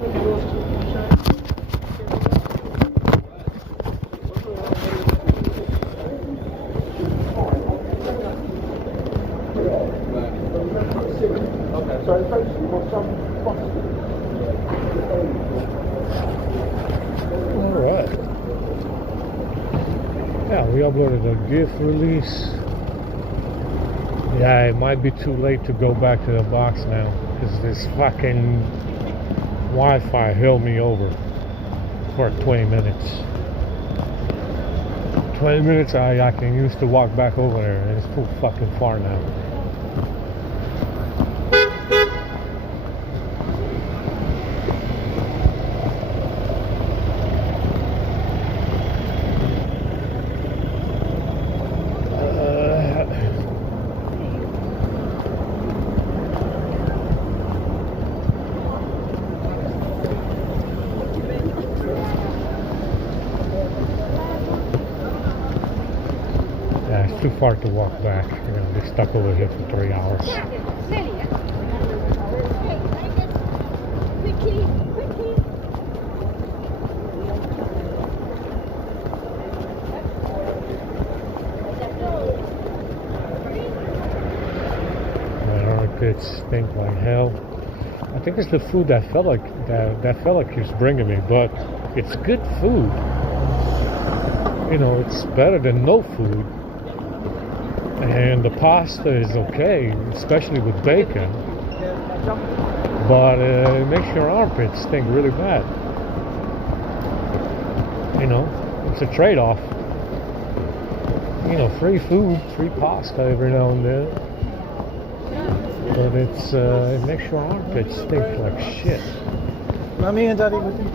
Alright. Yeah, we uploaded a gift release. Yeah, it might be too late to go back to the box now because this fucking Wi-Fi held me over for 20 minutes. 20 minutes I can use to walk back over there, and it's too fucking far now. It's too far to walk back. You're gonna be stuck over here for 3 hours. My armpits stink like hell. I think it's the food that felt like keeps bringing me, but it's good food. You know, it's better than no food. And the pasta is okay, especially with bacon, but it makes your armpits stink really bad. You know, it's a trade-off. You know, free food, free pasta every now and then, but it makes your armpits stink like shit. Mommy and Daddy with you?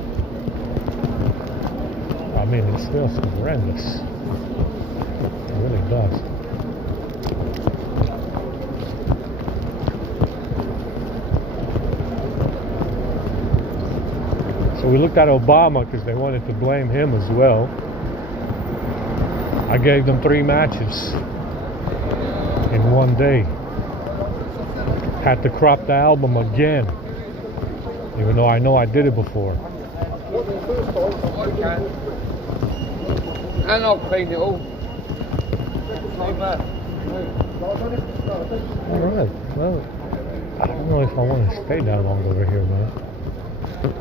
I mean, it smells horrendous. It really does. So we looked at Obama because they wanted to blame him as well. I gave them 3 matches in one day. Had to crop the album again, even though I know I did it before. And I'll clean it all. Alright, well, I don't know if I want to stay that long over here, man.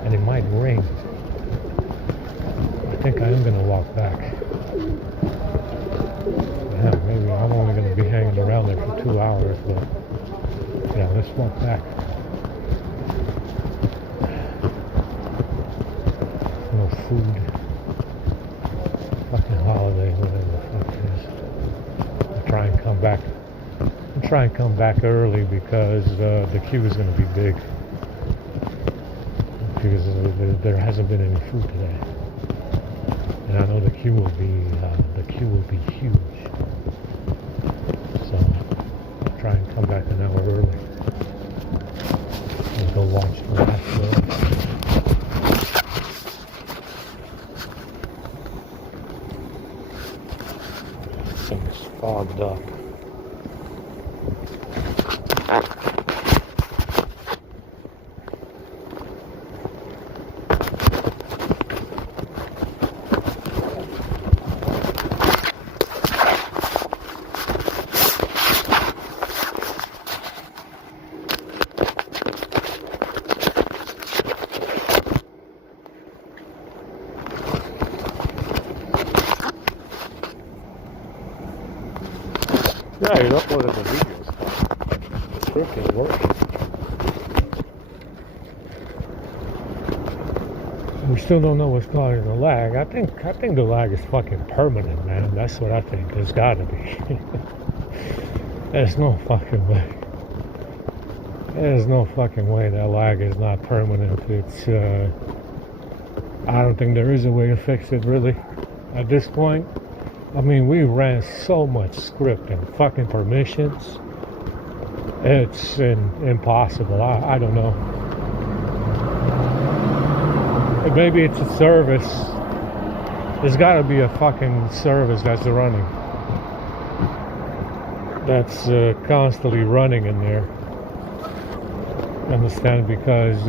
And it might rain. I think I am going to walk back. Yeah, maybe I'm only going to be hanging around there for 2 hours, but yeah, let's walk back. No food. Fucking holiday, whatever the fuck it is. I'll try and come back. I'll try and come back early because the queue is going to be big. Because there hasn't been any food today, and I know the queue will be huge. So I'll try and come back an hour early and go watch the last show. Things fogged up. Yeah, you uploaded the videos. It's freaking working. We still don't know what's causing the lag. I think the lag is fucking permanent, man. That's what I think. There's gotta be. There's no fucking way. There's no fucking way that lag is not permanent. It's I don't think there is a way to fix it really at this point. I mean, we ran so much script and fucking permissions. It's impossible. I don't know. Maybe it's a service. There's got to be a fucking service that's running. That's constantly running in there. Understand? Because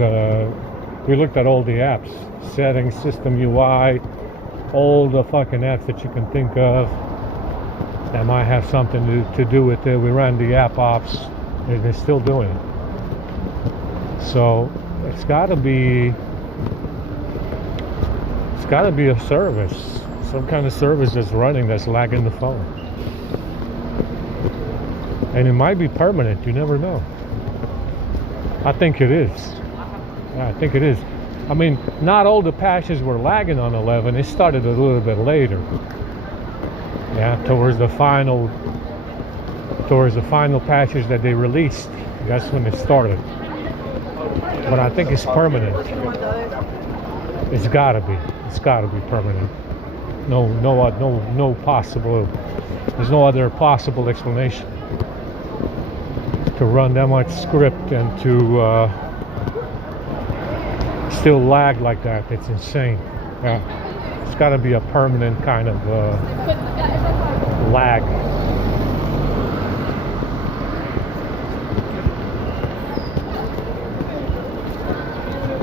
We looked at all the apps, settings, system UI, all the fucking apps that you can think of that might have something to do with it. We ran the app ops, and they're still doing it. So it's got to be a service, some kind of service that's running that's lagging the phone, and it might be permanent. You never know. I think it is. Yeah, I think it is. I mean, not all the patches were lagging on 11. It started a little bit later. Yeah, towards the final patches that they released. That's when it started. But I think it's permanent. It's gotta be. It's gotta be permanent. No possible. There's no other possible explanation. To run that much script and to still lag like that, it's insane. Yeah, it's got to be a permanent kind of lag.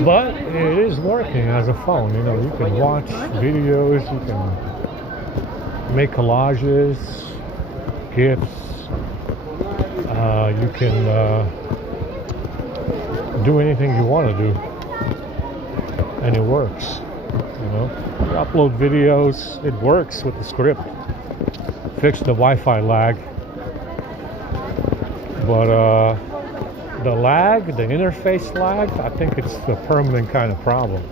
But it is working as a phone. You know, you can watch videos, you can make collages, GIFs. You can do anything you want to do, and it works. You know, you upload videos, it works with the script. Fix the Wi-Fi lag, but the lag, the interface lag, I think it's the permanent kind of problem.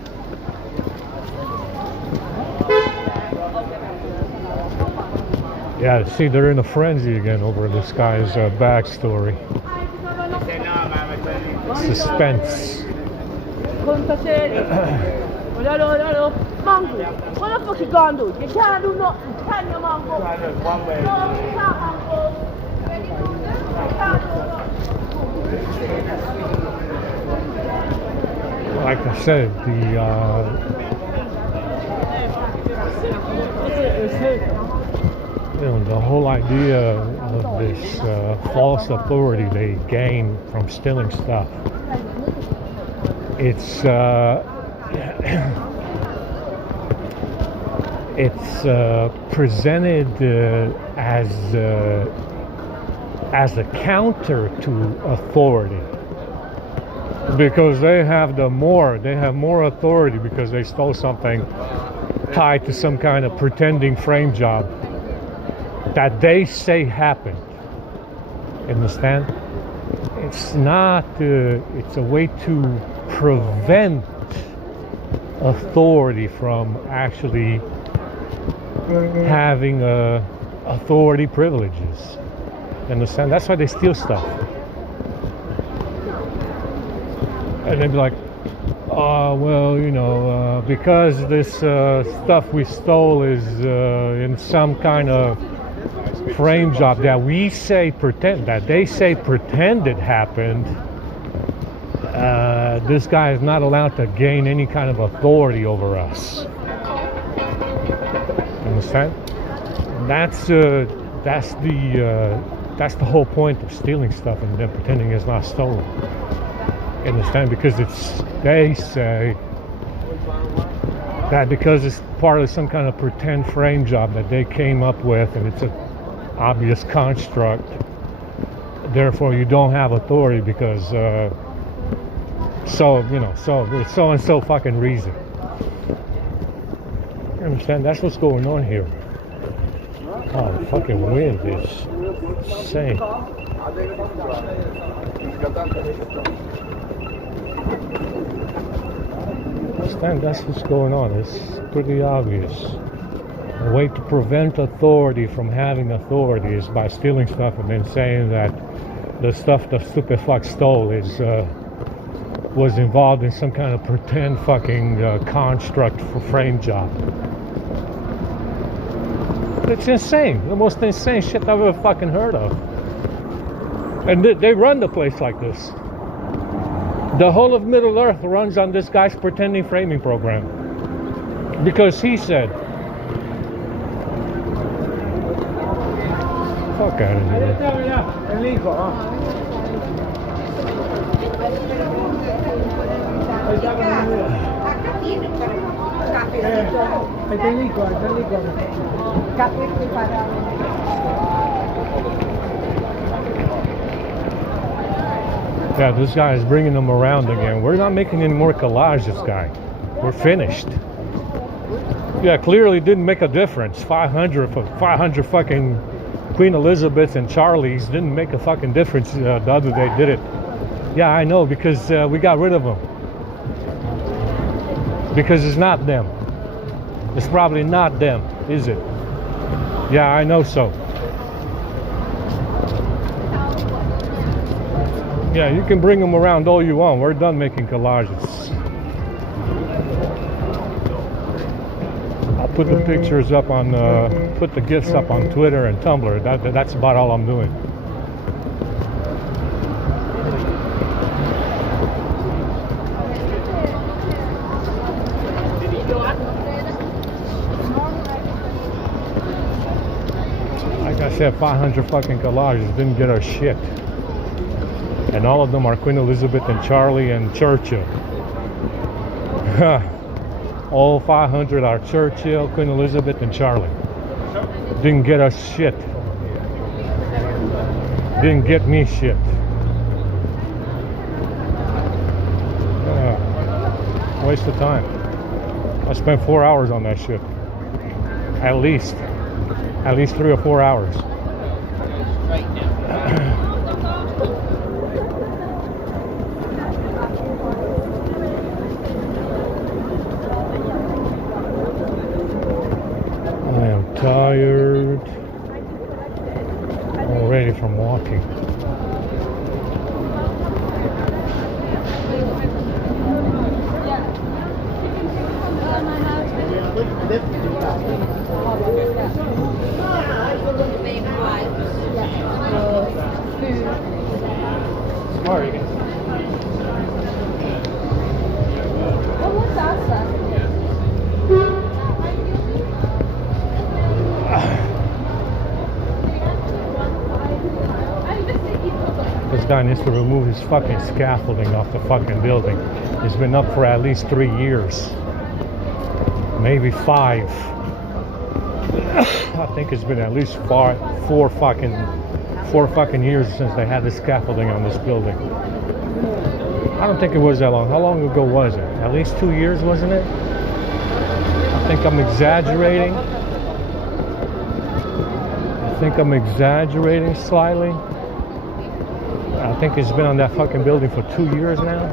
Yeah, see, they're in a frenzy again over this guy's backstory. Suspense. Mango, what the fuck you gonna do? You can't do nothing. Can you, Mango? No, you can't, Mango. Like I said, the whole idea of this false authority they gain from stealing stuff. It's presented as a counter to authority, because they have more authority because they stole something tied to some kind of pretending frame job that they say happened. Understand? It's not. It's a way to prevent authority from actually having authority privileges. Understand? That's why they steal stuff. And they'd be like, well, you know, because this stuff we stole is in some kind of frame job that we say they say pretended happened, this guy is not allowed to gain any kind of authority over us. Understand? That's the whole point of stealing stuff and then pretending it's not stolen. Understand? Because they say that because it's part of some kind of pretend frame job that they came up with, and it's an obvious construct, therefore you don't have authority because so and so fucking reason. You understand? That's what's going on here. Oh, the fucking wind is insane. Understand? That's what's going on. It's pretty obvious. A way to prevent authority from having authority is by stealing stuff and then saying that the stuff the stupid fuck stole was involved in some kind of pretend fucking construct for frame job. It's insane. The most insane shit I've ever fucking heard of. And they run the place like this. The whole of Middle Earth runs on this guy's pretending framing program. Because he said, fuck out of here. Yeah, this guy is bringing them around again. We're not making any more collages, guy. We're finished. Yeah, clearly didn't make a difference. 500 fucking Queen Elizabeth and Charlie's didn't make a fucking difference the other day, did it? Yeah, I know, because we got rid of them. Because it's not them. It's probably not them, is it? Yeah, I know so. Yeah, you can bring them around all you want. We're done making collages. I'll put the pictures up on, put the gifts up on Twitter and Tumblr. That's about all I'm doing. Like I said, 500 fucking collages didn't get us shit. And all of them are Queen Elizabeth and Charlie and Churchill. All 500 are Churchill, Queen Elizabeth, and Charlie. Didn't get us shit. Didn't get me shit. Waste of time. I spent 4 hours on that shit. At least 3 or 4 hours. Right now. I am tired already from walking. This guy needs to remove his fucking scaffolding off the fucking building. It's been up for at least 3 years. Maybe 5. I think it's been at least four fucking years since they had the scaffolding on this building. I don't think it was that long. How long ago was it? At least 2 years, wasn't it? I think I'm exaggerating. Slightly. I think it's been on that fucking building for 2 years now.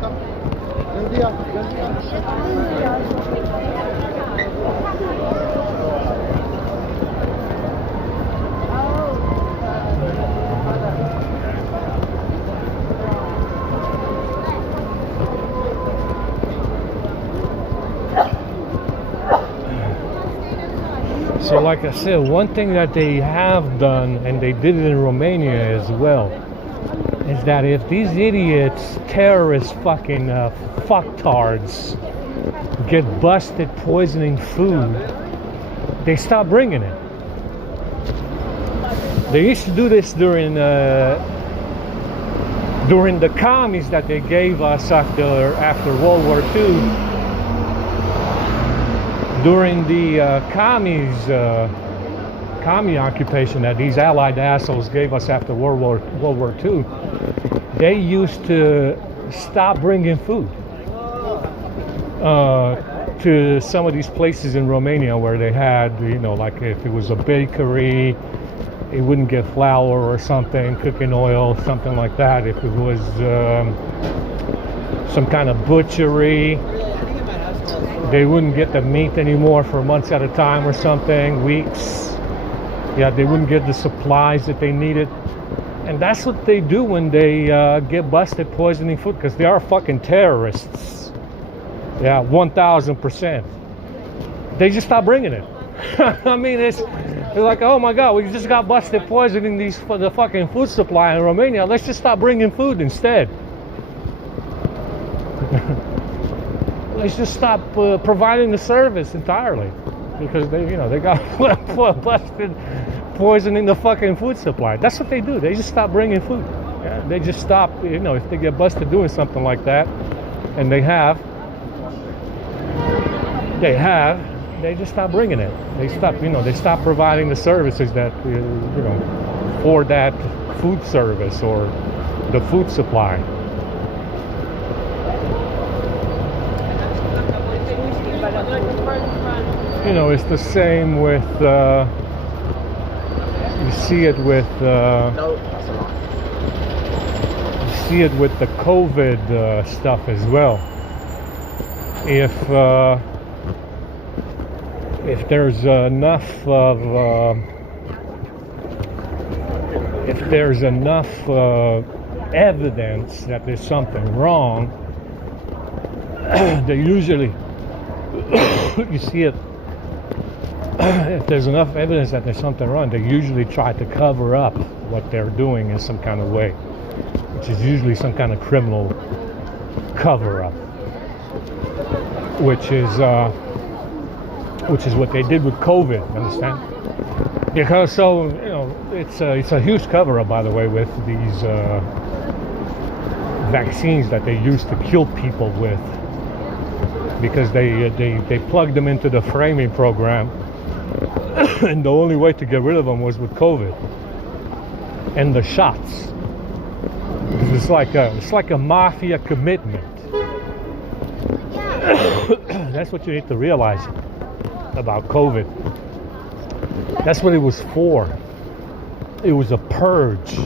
So like I said, one thing that they have done, and they did it in Romania as well, is that if these idiots, terrorist fucking fucktards get busted poisoning food, they stop bringing it. They used to do this during the commies that they gave us after World War II. During the commie occupation that these Allied assholes gave us after World War II, they used to stop bringing food to some of these places in Romania where they had, you know, like if it was a bakery, it wouldn't get flour or something, cooking oil, something like that. If it was some kind of butchery, they wouldn't get the meat anymore for months at a time or something, weeks. Yeah, they wouldn't get the supplies that they needed. And that's what they do when they get busted poisoning food, because they are fucking terrorists. Yeah, 1000%. They just stop bringing it. I mean, it's like, oh my God, we just got busted poisoning the fucking food supply in Romania. Let's just stop bringing food instead. Let's just stop providing the service entirely, because they got busted poisoning the fucking food supply. That's what they do. They just stop bringing food. Yeah, they just stop. If they get busted doing something like that, and they have, they have, they just stop bringing it. They stop, they stop providing the services that, for that food service or the food supply. It's the same with, you see it with, the COVID stuff as well. If there's enough evidence that there's something wrong, they usually you see it. If there's enough evidence that there's something wrong, they usually try to cover up what they're doing in some kind of way, which is usually some kind of criminal cover-up, which is what they did with COVID. Understand? Because it's a huge cover-up, by the way, with these vaccines that they used to kill people with, because they plugged them into the framing program, and the only way to get rid of them was with COVID and the shots. It's like a mafia commitment. That's what you need to realize about COVID. That's what it was for. It was a purge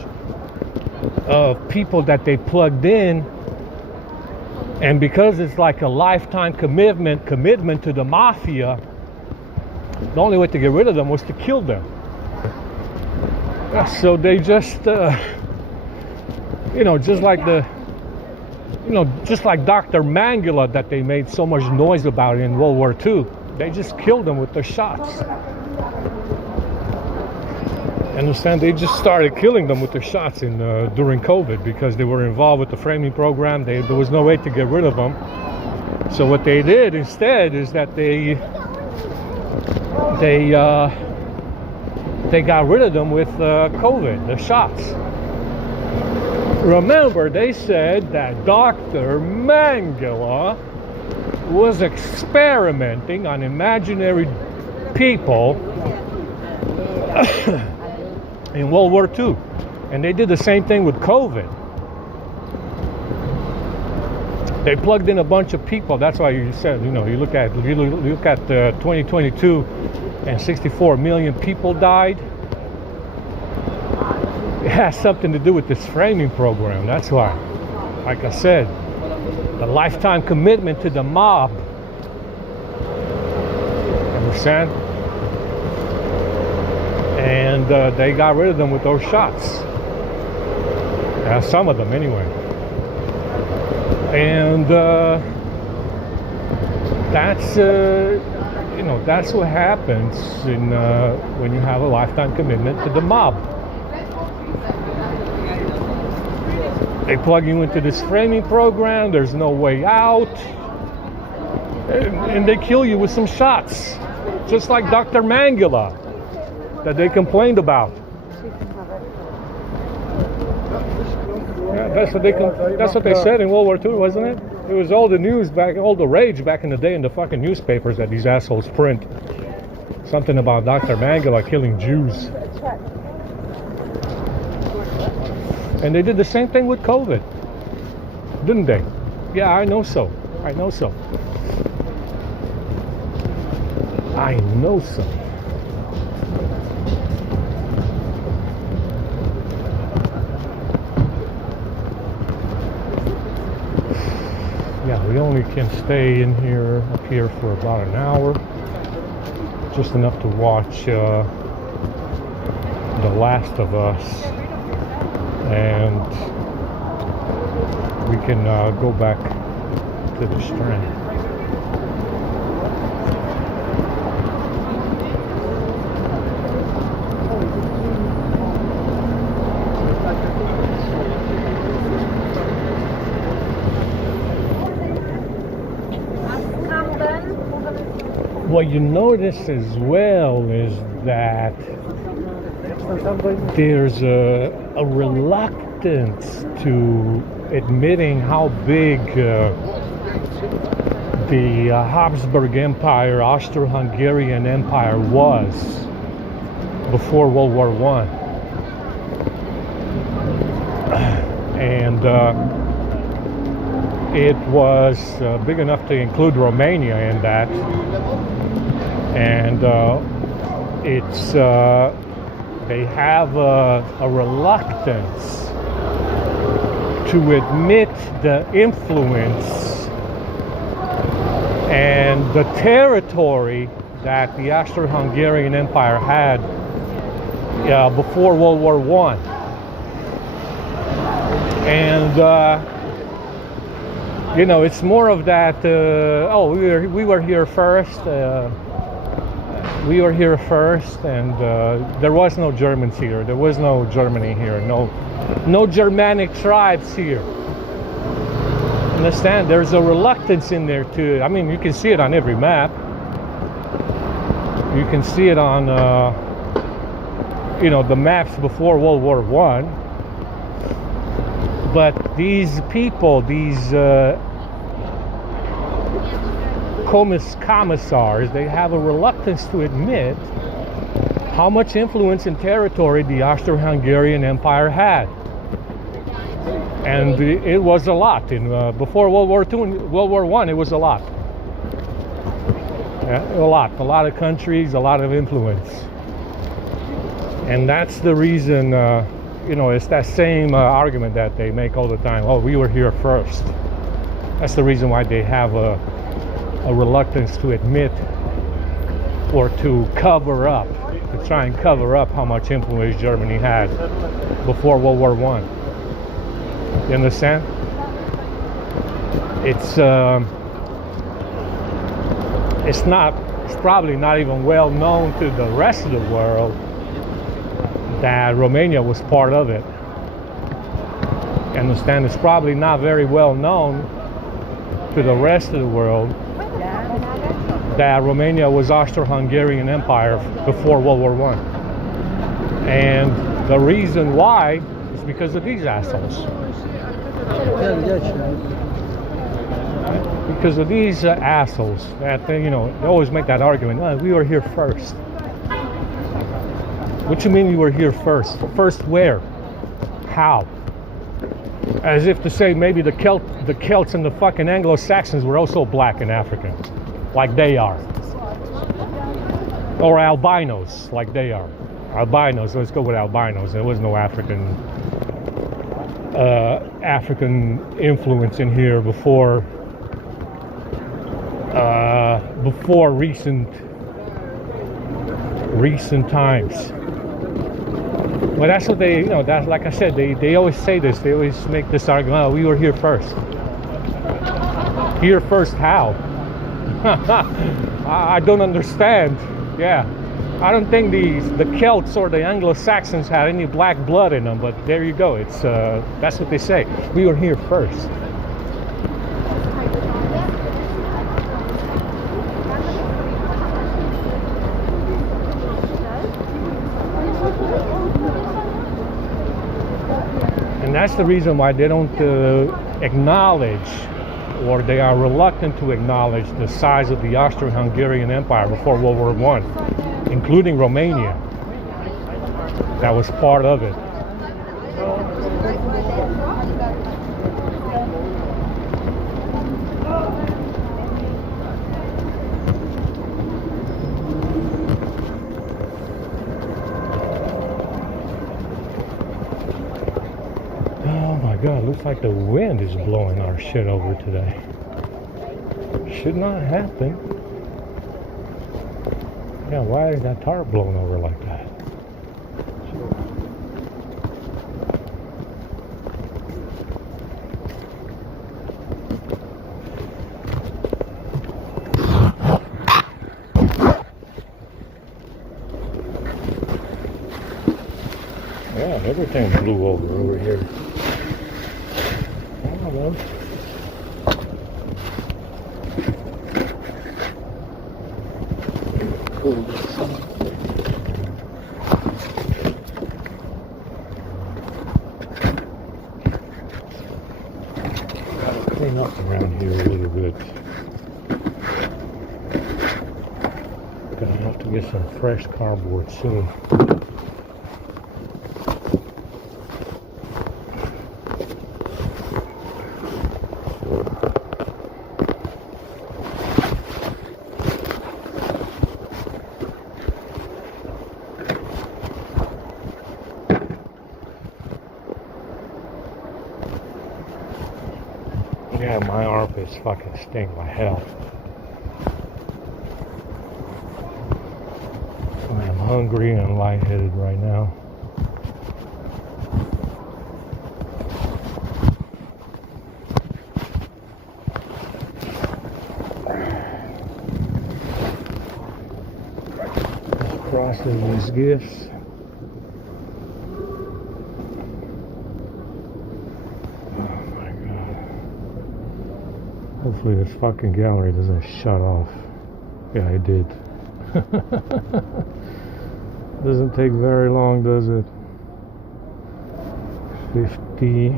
of people that they plugged in, and because it's like a lifetime commitment to the mafia, the only way to get rid of them was to kill them. So they just just like just like Dr. Mangala that they made so much noise about in World War II, they just killed them with their shots. Understand? They just started killing them with their shots during COVID, because they were involved with the framing program. There was no way to get rid of them. So what they did instead is that they got rid of them with COVID, the shots. Remember, they said that Dr. Mangala was experimenting on imaginary people in World War II, and they did the same thing with COVID. They plugged in a bunch of people. That's why you said, you look at 2022, and 64 million people died. It has something to do with this framing program. That's why, like I said, the lifetime commitment to the mob. Understand? And they got rid of them with those shots. Some of them, anyway. And that's what happens when you have a lifetime commitment to the mob. They plug you into this framing program. There's no way out, and they kill you with some shots, just like Dr. Mangala that they complained about. Yeah, that's what they said in World War II, wasn't it? It was all the news all the rage back in the day in the fucking newspapers that these assholes print. Something about Dr. Mangala killing Jews. And they did the same thing with COVID, didn't they? Yeah, I know so. I know so. Yeah, we only can stay up here for about an hour. Just enough to watch The Last of Us. And we can go back to the Strand. What you notice as well is that there's a reluctance to admitting how big the Habsburg Empire, Austro-Hungarian Empire was before World War I. And it was big enough to include Romania in that. And it's they have a reluctance to admit the influence and the territory that the Austro-Hungarian Empire had before World War I. And you know, it's more of that. Oh, we were here first. We were here first, and there was no Germans here. There was no Germany here. No Germanic tribes here. Understand? There's a reluctance in there too. I mean, you can see it on every map. You can see it on, you know, the maps before World War I. But these people, these commissars, they have a reluctance to admit how much influence and territory the Austro-Hungarian Empire had. And it was a lot. Before World War II and World War I, it was a lot. Yeah, a lot of countries, a lot of influence. And that's the reason, you know, it's that same argument that they make all the time. Oh, we were here first. That's the reason why they have a reluctance to admit or to cover up, to try and cover up how much influence Germany had before World War I. You understand? It's probably not even well known to the rest of the world that Romania was part of it. You understand? It's probably not very well known to the rest of the world that Romania was Austro-Hungarian Empire before World War I. And the reason why is because of these assholes. Because of these assholes that they, you know, they always make that argument. Oh, we were here first. What you mean you were here first? First where? How? As if to say maybe the Celts and the fucking Anglo-Saxons were also black and African, like they are. Or albinos, like they are. Albinos, let's go with albinos. There was no African influence in here before recent times. Well, that's what they, you know, that's like I said, they always say this. They always make this argument. Oh, we were here first. Here first how? I don't understand. Yeah, I don't think the Celts or the Anglo-Saxons had any black blood in them, but there you go. It's that's what they say. We were here first. And that's the reason why they don't acknowledge, or they are reluctant to acknowledge, the size of the Austro-Hungarian Empire before World War I, including Romania. That was part of it. God, looks like the wind is blowing our shit over today. Should not happen. Yeah, why is that tarp blowing over like that? Yeah, everything blew over here. Clean up around here a little bit. Get some fresh cardboard soon. Yeah, my armpits fucking stink like hell. I'm hungry and lightheaded right now. Processing these gifts. Hopefully this fucking gallery doesn't shut off. Yeah, it did. Doesn't take very long, does it? 50.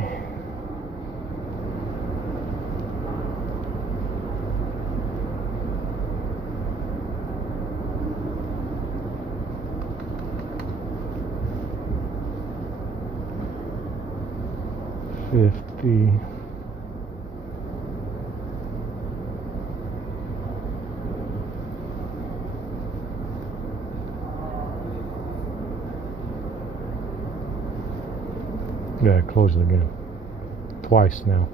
Yeah, close it again. Twice now.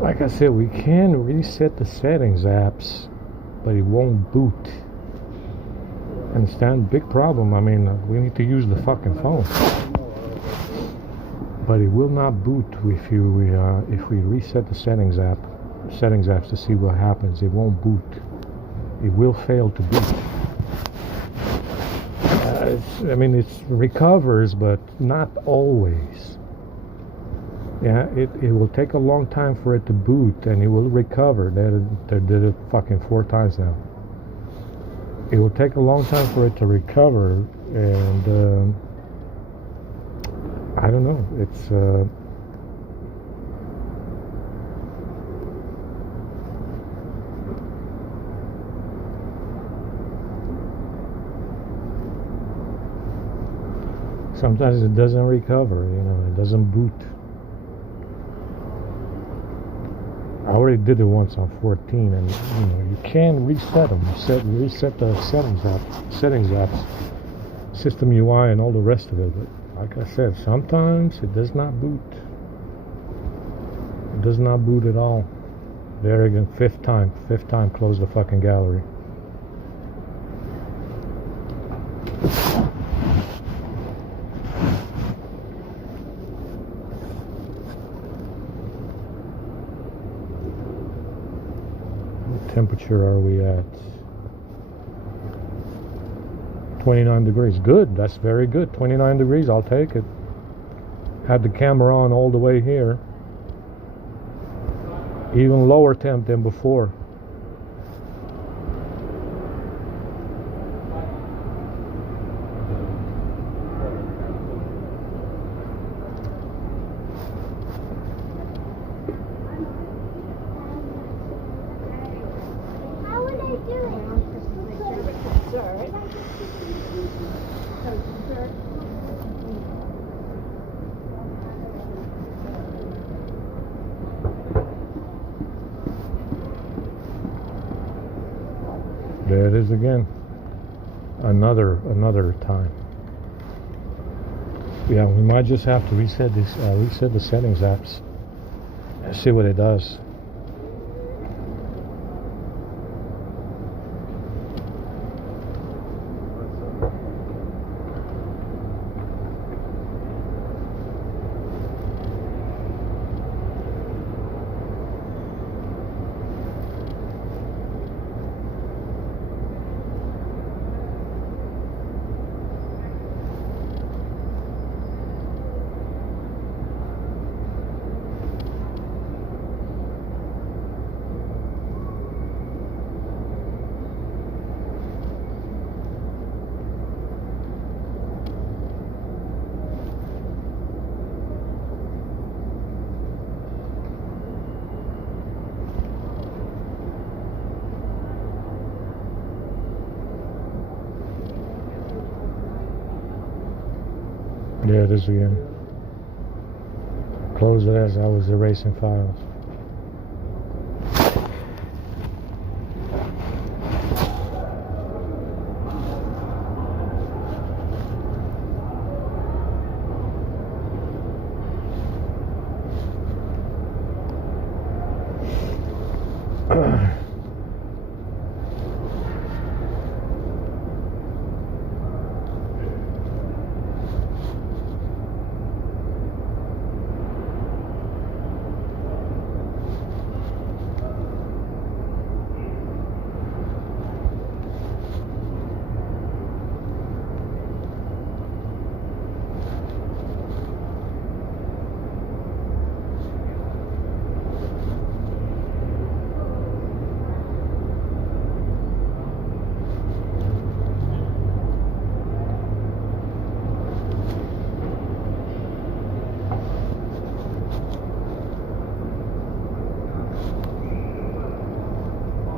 Like I said, we can reset the settings apps, but it won't boot. Understand? Big problem. I mean, we need to use the fucking phone. But it will not boot if we reset the settings apps to see what happens. It won't boot. It will fail to boot. It recovers, but not always. Yeah, it will take a long time for it to boot, and it will recover. They did it fucking 4 times now. It will take a long time for it to recover, and I don't know. It's sometimes it doesn't recover, it doesn't boot. I already did it once on 14, and you can reset them. Reset the settings apps, system UI, and all the rest of it. But like I said, sometimes it does not boot. It does not boot at all. There again, fifth time, close the fucking gallery. Temperature are we at? 29 degrees. Good. That's very good. 29 degrees. I'll take it. Had the camera on all the way here. Even lower temp than before. There it is again. Another time. Yeah, we might just have to reset the settings apps and see what it does. Yeah, it is again. Close it as I was erasing files.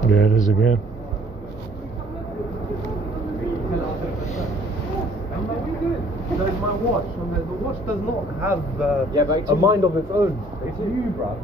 Yeah, it is again. There's my watch, and the watch does not have a mind of its own. It's you, bruv.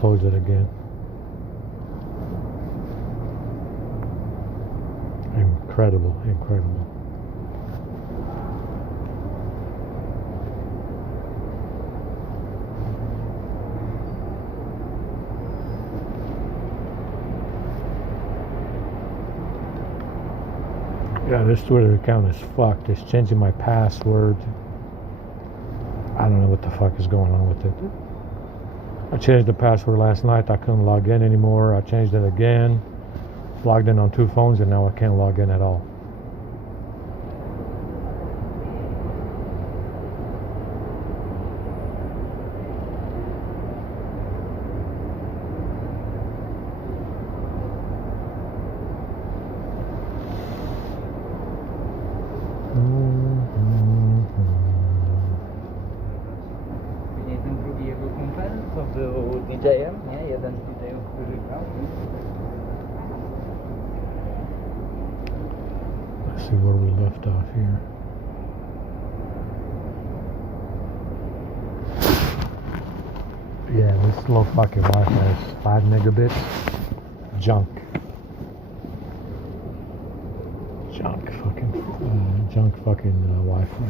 Close it again. Incredible, incredible. Yeah, this Twitter account is fucked. It's changing my password. I don't know what the fuck is going on with it. I changed the password last night. I couldn't log in anymore. I changed it again. Logged in on 2 phones and now I can't log in at all. Jeden drugiego kumpel, co był DJ-em, nie? Jeden z DJ-ów wyżykał. Let's see where we left off here. Yeah, this slow fucking Wi-Fi is 5 megabits. Junk. Junk fucking Wi-Fi.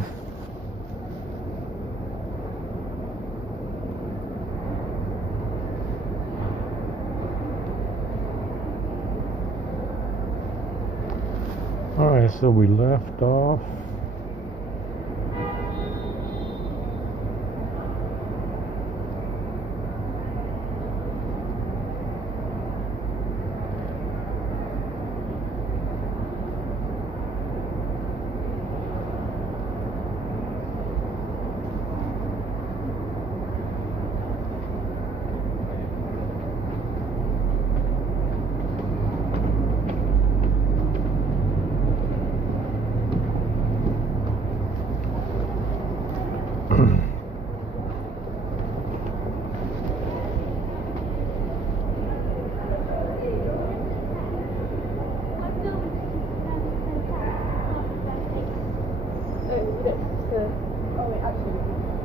All right. Alright, so we left off. Oh, wait, actually.